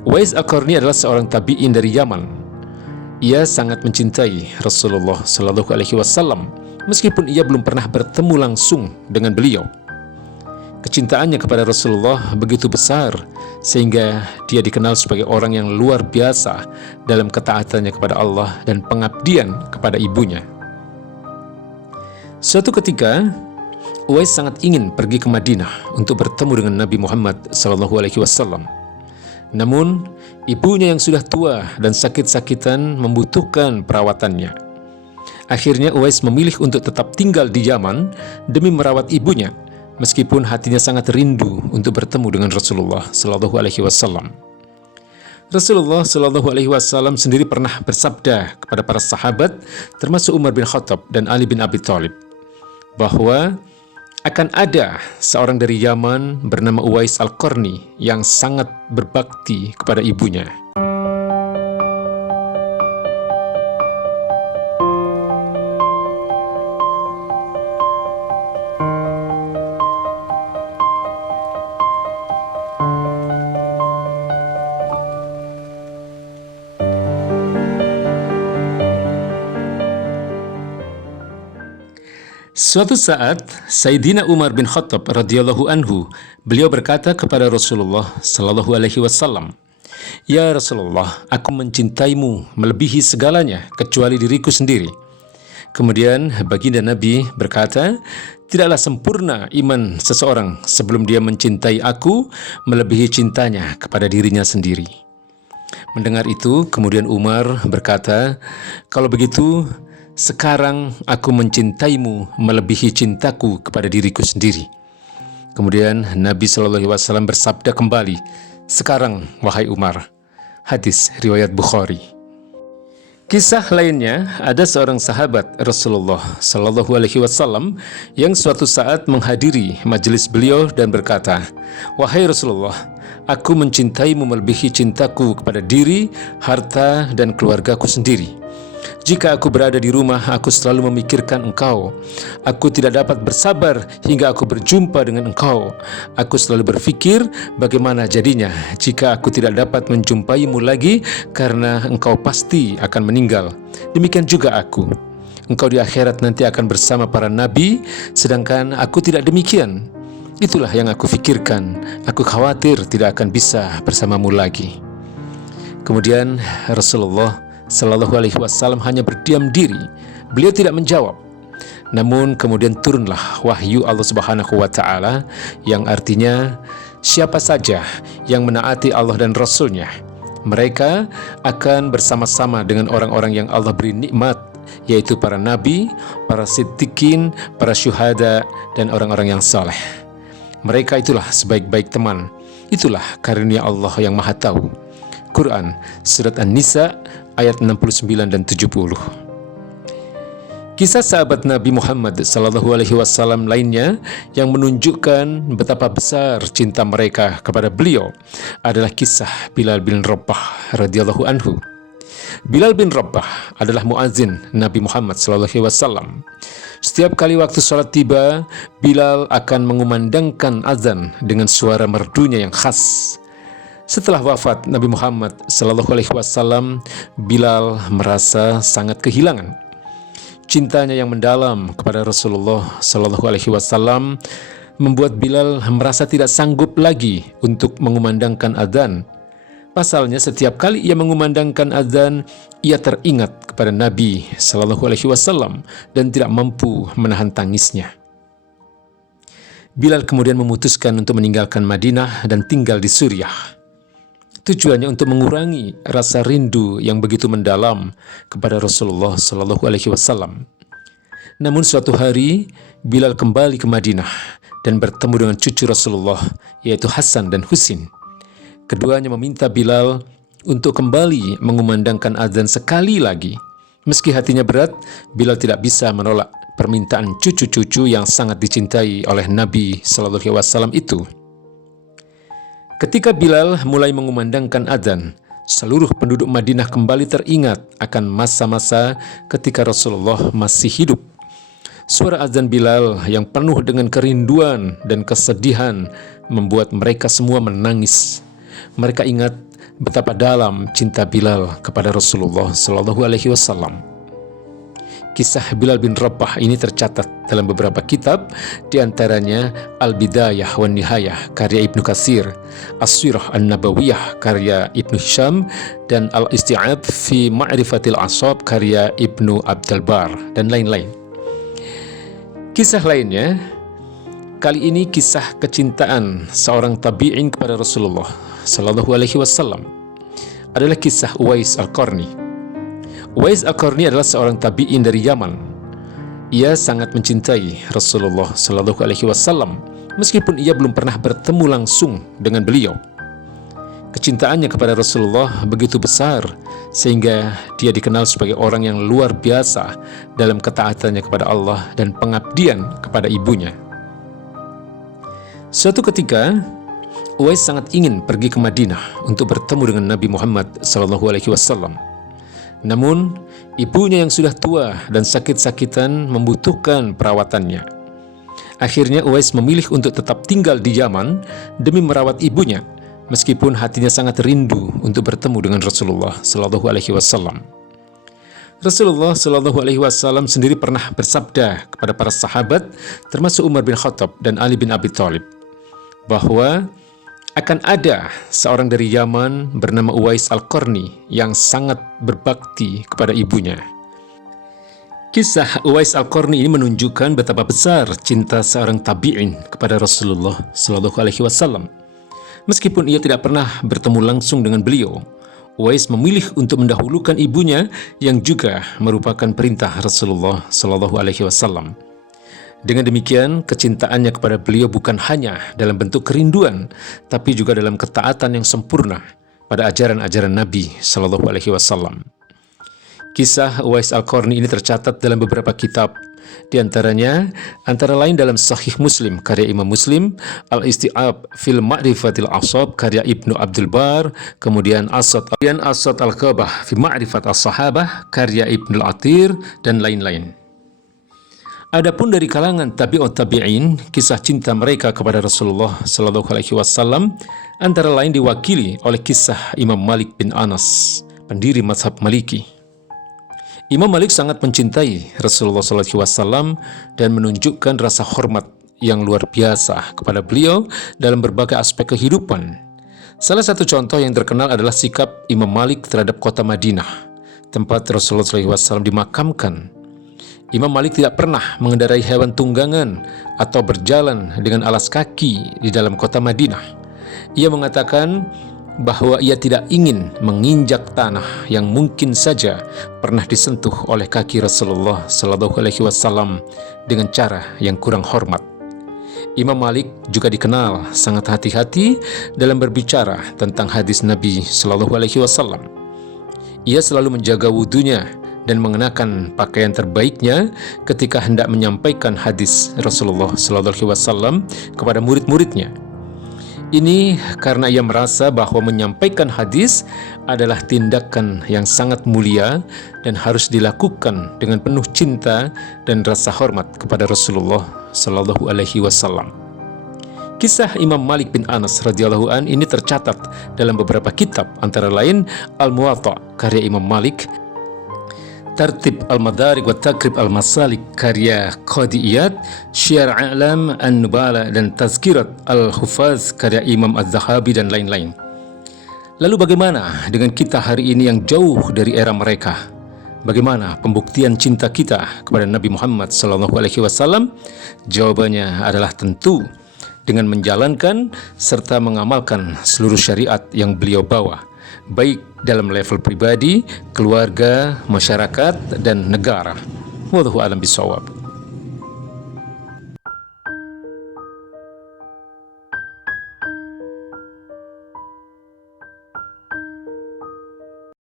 Uwais Al-Qarni adalah seorang tabi'in dari Yaman. Ia sangat mencintai Rasulullah Shallallahu Alaihi Wasallam, meskipun ia belum pernah bertemu langsung dengan beliau. Kecintaannya kepada Rasulullah begitu besar sehingga dia dikenal sebagai orang yang luar biasa dalam ketaatannya kepada Allah dan pengabdian kepada ibunya. Suatu ketika, Uwais sangat ingin pergi ke Madinah untuk bertemu dengan Nabi Muhammad SAW. Namun, ibunya yang sudah tua dan sakit-sakitan membutuhkan perawatannya. Akhirnya Uwais memilih untuk tetap tinggal di Yaman demi merawat ibunya, meskipun hatinya sangat rindu untuk bertemu dengan Rasulullah SAW. Rasulullah SAW sendiri pernah bersabda kepada para sahabat, termasuk Umar bin Khattab dan Ali bin Abi Thalib, bahwa akan ada seorang dari Yaman bernama Uwais Al-Qarni yang sangat berbakti kepada ibunya. Suatu saat, Sayyidina Umar bin Khattab radhiyallahu anhu, beliau berkata kepada Rasulullah sallallahu alaihi wasallam, "Ya Rasulullah, aku mencintaimu melebihi segalanya kecuali diriku sendiri." Kemudian baginda Nabi berkata, "Tidaklah sempurna iman seseorang sebelum dia mencintai aku melebihi cintanya kepada dirinya sendiri." Mendengar itu, kemudian Umar berkata, "Kalau begitu, sekarang aku mencintaimu melebihi cintaku kepada diriku sendiri." Kemudian Nabi SAW bersabda kembali, "Sekarang, wahai Umar." Hadis riwayat Bukhari. Kisah lainnya, ada seorang sahabat Rasulullah SAW yang suatu saat menghadiri majelis beliau dan berkata, "Wahai Rasulullah, aku mencintaimu melebihi cintaku kepada diri, harta, dan keluargaku sendiri. Jika aku berada di rumah, aku selalu memikirkan engkau. Aku tidak dapat bersabar hingga aku berjumpa dengan engkau. Aku selalu berpikir bagaimana jadinya jika aku tidak dapat menjumpaimu lagi karena engkau pasti akan meninggal. Demikian juga aku. Engkau di akhirat nanti akan bersama para nabi, sedangkan aku tidak demikian. Itulah yang aku fikirkan. Aku khawatir tidak akan bisa bersamamu lagi." Kemudian Rasulullah Sallallahu Alaihi Wasallam hanya berdiam diri. Beliau tidak menjawab. Namun kemudian turunlah wahyu Allah Subhanahu wa Ta'ala yang artinya, siapa saja yang menaati Allah dan Rasul-Nya, mereka akan bersama-sama dengan orang-orang yang Allah beri nikmat, yaitu para nabi, para siddiqin, para syuhada, dan orang-orang yang saleh. Mereka itulah sebaik-baik teman. Itulah karunia Allah yang Maha Tahu. Quran Surat An-Nisa ayat 69 dan 70. Kisah sahabat Nabi Muhammad SAW lainnya yang menunjukkan betapa besar cinta mereka kepada beliau adalah kisah Bilal bin Rabah radhiyallahu anhu. Bilal bin Rabah adalah muazin Nabi Muhammad SAW. Setiap kali waktu sholat tiba, Bilal akan mengumandangkan azan dengan suara merdunya yang khas. Setelah wafat Nabi Muhammad SAW, Bilal merasa sangat kehilangan. Cintanya yang mendalam kepada Rasulullah SAW membuat Bilal merasa tidak sanggup lagi untuk mengumandangkan adzan. Pasalnya, setiap kali ia mengumandangkan adzan, ia teringat kepada Nabi SAW dan tidak mampu menahan tangisnya. Bilal kemudian memutuskan untuk meninggalkan Madinah dan tinggal di Suriah. Tujuannya untuk mengurangi rasa rindu yang begitu mendalam kepada Rasulullah SAW. Namun suatu hari, Bilal kembali ke Madinah dan bertemu dengan cucu Rasulullah, yaitu Hasan dan Husin. Keduanya meminta Bilal untuk kembali mengumandangkan azan sekali lagi. Meski hatinya berat, Bilal tidak bisa menolak permintaan cucu-cucu yang sangat dicintai oleh Nabi SAW itu. Ketika Bilal mulai mengumandangkan adzan, seluruh penduduk Madinah kembali teringat akan masa-masa ketika Rasulullah masih hidup. Suara azan Bilal yang penuh dengan kerinduan dan kesedihan membuat mereka semua menangis. Mereka ingat betapa dalam cinta Bilal kepada Rasulullah Sallallahu Alaihi Wasallam. Kisah Bilal bin Rabah ini tercatat dalam beberapa kitab, diantaranya Al-Bidayah wan Nihayah karya Ibnu Katsir, As-Sirah An-Nabawiyah karya Ibnu Hisham, dan Al-Isti'ab fi Ma'rifatil Ashab karya Ibnu Abdul Bar, dan lain-lain. Kisah lainnya, kali ini kisah kecintaan seorang tabi'in kepada Rasulullah Sallallahu Alaihi Wasallam, adalah kisah Uwais Al-Qarni. Uwais Al-Qarni adalah seorang tabi'in dari Yaman. Ia sangat mencintai Rasulullah Sallallahu Alaihi Wasallam, meskipun ia belum pernah bertemu langsung dengan beliau. Kecintaannya kepada Rasulullah begitu besar sehingga dia dikenal sebagai orang yang luar biasa dalam ketaatannya kepada Allah dan pengabdian kepada ibunya. Suatu ketika, Uwais sangat ingin pergi ke Madinah untuk bertemu dengan Nabi Muhammad Sallallahu Alaihi Wasallam. Namun, ibunya yang sudah tua dan sakit-sakitan membutuhkan perawatannya. Akhirnya Uwais memilih untuk tetap tinggal di Yaman demi merawat ibunya, meskipun hatinya sangat rindu untuk bertemu dengan Rasulullah Sallallahu Alaihi Wasallam. Rasulullah Sallallahu Alaihi Wasallam sendiri pernah bersabda kepada para sahabat, termasuk Umar bin Khattab dan Ali bin Abi Thalib, bahwa akan ada seorang dari Yaman bernama Uwais Al-Qarni yang sangat berbakti kepada ibunya. Kisah Uwais Al-Qarni ini menunjukkan betapa besar cinta seorang tabi'in kepada Rasulullah Sallallahu Alaihi Wasallam. Meskipun ia tidak pernah bertemu langsung dengan beliau, Uwais memilih untuk mendahulukan ibunya yang juga merupakan perintah Rasulullah Sallallahu Alaihi Wasallam. Dengan demikian, kecintaannya kepada beliau bukan hanya dalam bentuk kerinduan, tapi juga dalam ketaatan yang sempurna pada ajaran-ajaran Nabi Sallallahu Alaihi Wasallam. Kisah Uwais Al-Qarni ini tercatat dalam beberapa kitab, diantaranya antara lain dalam Sahih Muslim karya Imam Muslim, Al-Isti'ab fil Ma'rifatil Ashab karya Ibnu Abdul Bar, kemudian Asad Al-Qabah fi Ma'rifat As-Sahabah karya Ibnu Al-Athir, dan lain-lain. Adapun dari kalangan tabi'ut tabi'in, kisah cinta mereka kepada Rasulullah Sallallahu Alaihi Wasallam antara lain diwakili oleh kisah Imam Malik bin Anas, pendiri mazhab Maliki. Imam Malik sangat mencintai Rasulullah Sallallahu Alaihi Wasallam dan menunjukkan rasa hormat yang luar biasa kepada beliau dalam berbagai aspek kehidupan. Salah satu contoh yang terkenal adalah sikap Imam Malik terhadap kota Madinah, tempat Rasulullah Sallallahu Alaihi Wasallam dimakamkan. Imam Malik tidak pernah mengendarai hewan tunggangan atau berjalan dengan alas kaki di dalam kota Madinah. Ia mengatakan bahwa ia tidak ingin menginjak tanah yang mungkin saja pernah disentuh oleh kaki Rasulullah Sallallahu Alaihi Wasallam dengan cara yang kurang hormat. Imam Malik juga dikenal sangat hati-hati dalam berbicara tentang hadis Nabi Sallallahu Alaihi Wasallam. Ia selalu menjaga wudunya dan mengenakan pakaian terbaiknya ketika hendak menyampaikan hadis Rasulullah Sallallahu Alaihi Wasallam kepada murid-muridnya. Ini karena ia merasa bahwa menyampaikan hadis adalah tindakan yang sangat mulia dan harus dilakukan dengan penuh cinta dan rasa hormat kepada Rasulullah Sallallahu Alaihi Wasallam. Kisah Imam Malik bin Anas radhiyallahu an ini tercatat dalam beberapa kitab, antara lain Al-Muwatta karya Imam Malik, Tartib Al-Madarik wa Takrib Al-Masalik karya Qadi Iyad, Syiar A'lam An-Nubala, dan Tazkirat Al-Hufaz karya Imam Az-Zahabi, dan lain-lain. Lalu bagaimana dengan kita hari ini yang jauh dari era mereka? Bagaimana pembuktian cinta kita kepada Nabi Muhammad SAW? Jawabannya adalah tentu dengan menjalankan serta mengamalkan seluruh syariat yang beliau bawa, baik dalam level pribadi, keluarga, masyarakat, dan negara. Wallahu a'lam bishawab.